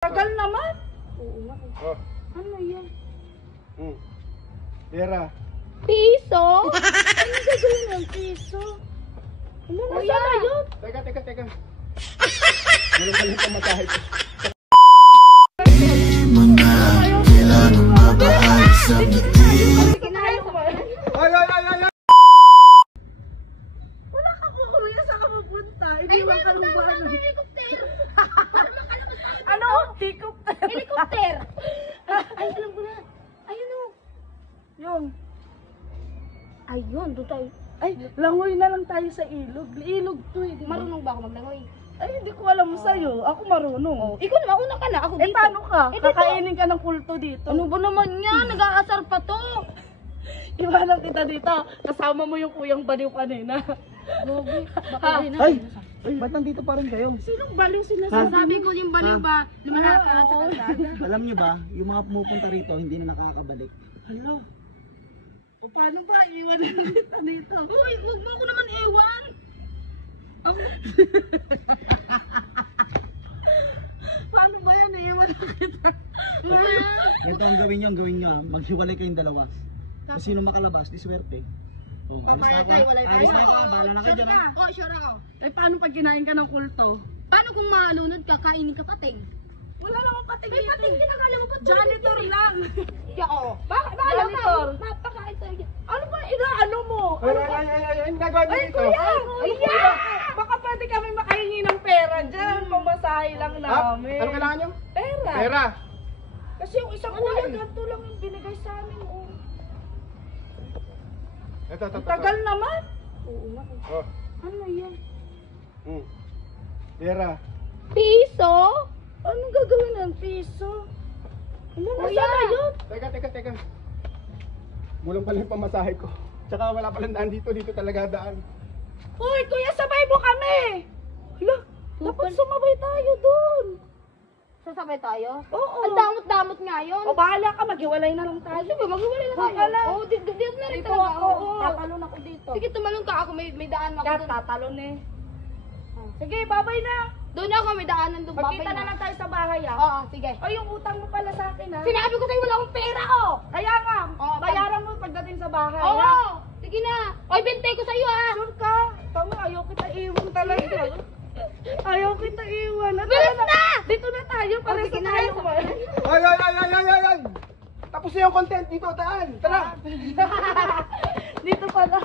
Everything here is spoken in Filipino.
Tagal naman. Oo nga. Oh. Ano yan? Vera. Piso? Ano gagawin ng piso? Ano na sana yun? Teka. Walang kalit ang matahe ko. Kinahayo mo. Ay! Wala ka po kuya sa kapupunta. Iniwan ka ng bahay. Helicopter! Ano? Helicopter. Helicopter! Ay, alam ko na. Ayun o. Yun. Ayun, doon tayo. Ay, langoy na lang tayo sa ilog. Ilog to eh. Di ba? Marunong ba ako maglangoy? Ay, hindi ko alam sa'yo. Ako marunong. Ikaw naman, una ka na. Ako Eh, dito. paano ka? Eh, dito. Kakainin ka ng kulto dito. Ano ba naman yan? Nag-aasar pa to. Iwanan kita dito. Kasama mo yung kuyang baliw kanina. Gogi. Ha? Ay! Ba't nandito pa rin kayo? Sinong baliw sinasabi? Sabi ko yung baliw ba, lumalakad sa kalsada. Alam nyo ba, yung mga pumupunta rito, hindi na nakakabalik. Hello? O paano ba? Iwanan kita dito. Uy, huwag mo ko naman ewan. Paano ba yan? Iwanan kita. Ito ang gawin nyo, maghiwalay kayong dalawa. Kasi sino makalabas, di swerte. Oh, Papayag tayo, wala tayo. alis na ako, bahala na kayo dyan. Ha? Oo, sure ako. Eh, paano pag kinain ka ng kulto? Paano kung malunod ka, kainin ka pating? Wala namang pating May dito. pating din, akala mo ba? Janitor lang. Kaya oo. Bakit? Bahala ka. Janitor. Mapakain tayo dyan. Ano ba inaano mo? Ay, nagawa nyo Ay, dito. kuya! Kuya! Baka pwede kami makahingi ng pera dyan. Pamasahe lang namin. Ano kailangan nyo? Pera. Pera. Kasi yung isang kuya, ganito lang yung binigay sa amin. Oh. Ito. Ang tagal naman. Oo nga. Oh. Ano yan? Vera. Piso? Anong gagawin ng piso? Ano na Kuya! sana yun? Teka. Mulang pala yung pamasahe ko. Tsaka wala palang daan dito talaga daan. Uy, kuya, sabay mo kami! Hala, dapat sumabay tayo dun. Sasabay tayo? Oo. Ang damot-damot nga yun. O bahala ka, maghiwalay na lang tayo. Sige, maghiwalay na Baka tayo. na. Oo, dito na rin Dito talaga ako, ako. tatalon ako dito. Sige, tumalong ka ako. May daan ako Kat, doon. tatalon eh. Sige, babay na. Doon ako, may daanan doon. Magkita na lang tayo sa bahay ah. Oo, sige. O yung utang mo pala sa akin ah. Sinabi ko sa'yo, wala akong pera, oh! Kaya nga, Oo, bayaran mo pagdating sa bahay Oo! ah. Sige na. Oy, bintay ko sa'yo, ah! Sure ka? Tama, ayaw kita iwan talaga. Ayaw kita iwan. At Bilis tara na! Dito na tayo para sige sa na, tayo. Ay! Tapos na yung content dito, daan. Tara. Dito pala.